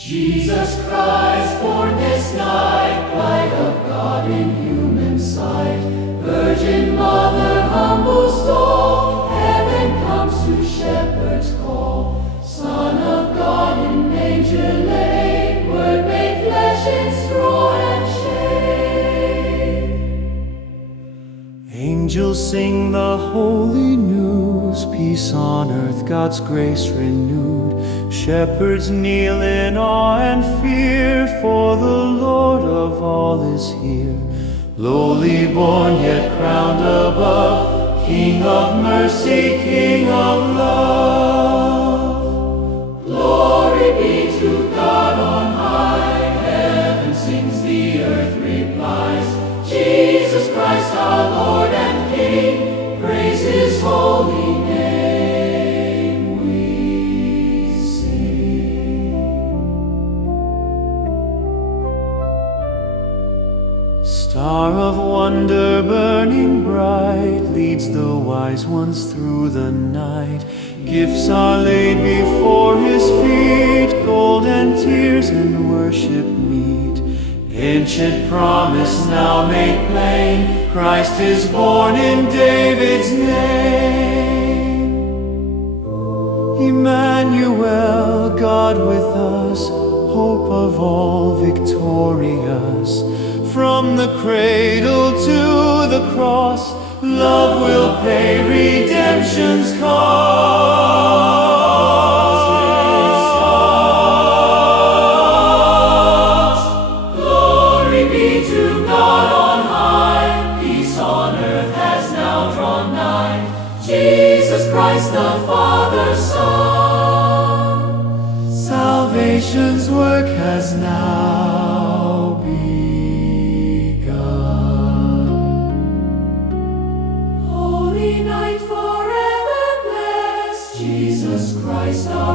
Jesus Christ, born this night, light of God in human sight. Virgin Mother, humble stall, heaven comes to shepherds call. Son of God in manger laid, Word made flesh in straw and shade. Angels sing the holy news, peace on earth, God's grace renewed. Shepherds kneel in awe and fear, for the Lord of all is here. Lowly born, yet crowned above, King of mercy, King of love. Glory be to God on high, heaven sings, the earth replies. Jesus Christ our Lord and King, praise His holy name we sing. Star of wonder burning bright, leads the wise ones through the night. Gifts are laid before His feet, gold and tears and worship meet. Ancient promise now made plain, Christ is born in David's name. Emmanuel, God with us, hope of all victorious. From the cradle to the cross, love will pay redemption's cost. Glory be to God on high, peace on earth has now drawn nigh. Jesus Christ the Father's Son, Salvation's work has now holy night forever blessed. Jesus Christ our